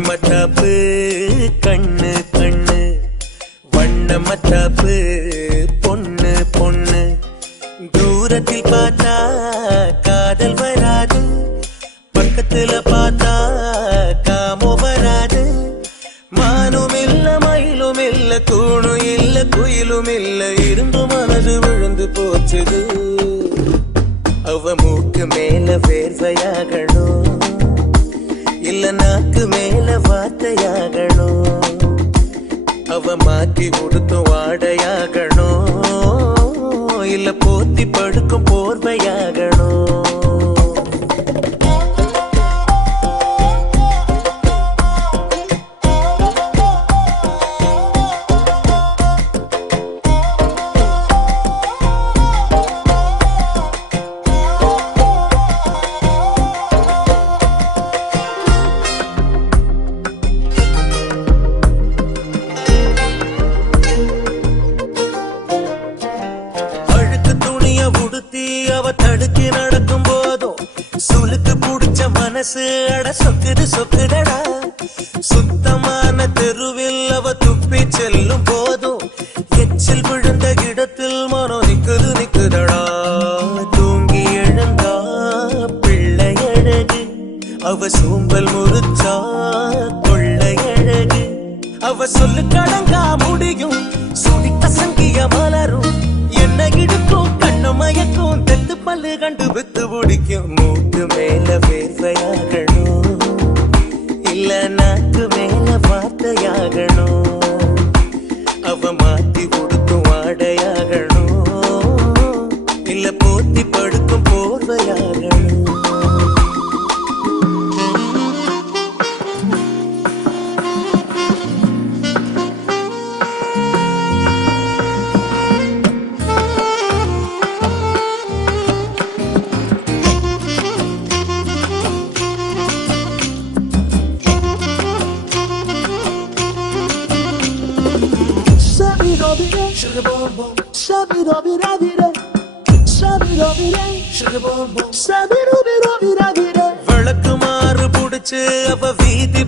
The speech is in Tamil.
மத்தாப்பு கண்ணு கண்ணு வண்ண மத்தாப்பு பொண்ணு பொண்ணு தூரத்தில் பார்த்தா காதல் வராது பக்கத்துல பார்த்தா காமோ வராது மானும் இல்ல மயிலும் இல்ல தூணும் இல்ல குயிலும் இல்ல இருந்து மனது விழுந்து போச்சுது அவ மூக்கு மேல வேர்வையாகணும் இல்ல நாக்கு மேல வார்த்தையாகணும் அவ மாட்டி உடுத்தும் வாடையாகணும் இல்ல போத்தி படுக்கும் போர்வையாகணும் அவ தடுக்கி நடக்கும் போதும் சுளுக்கு புடிச்ச மனசு அட சொக்குது சொக்குதடா சுத்தமான தெருவில் அவ துப்பி செல்லும் போதும் எச்சில் விழுந்த இடத்தில் மனம் நிக்குது நிக்குதடா தூங்கி எழுந்தா பிள்ளை அழகு அவ சோம்பல் முறிச்சா கொள்ளை அழகு அவ சொல்லு கடங்கா முடியும் சுடித்த சங்கிய மலரும் என்ன இடுக்கும் கண்ணு மயக்கும் தெத்து பல்லு கண்டு வித்து பிடிக்கும் மூக்கு மேல வேர்வையாகணும் இல்ல நாக்கு மேல வார்த்தையாகணும் அவ மாத்தி கொடுக்கும் வாடையாகணும் இல்ல போத்தி படுக்கும் போர்வையாகணும் விளக்கு மாறு புடிச்சு அவ வீதி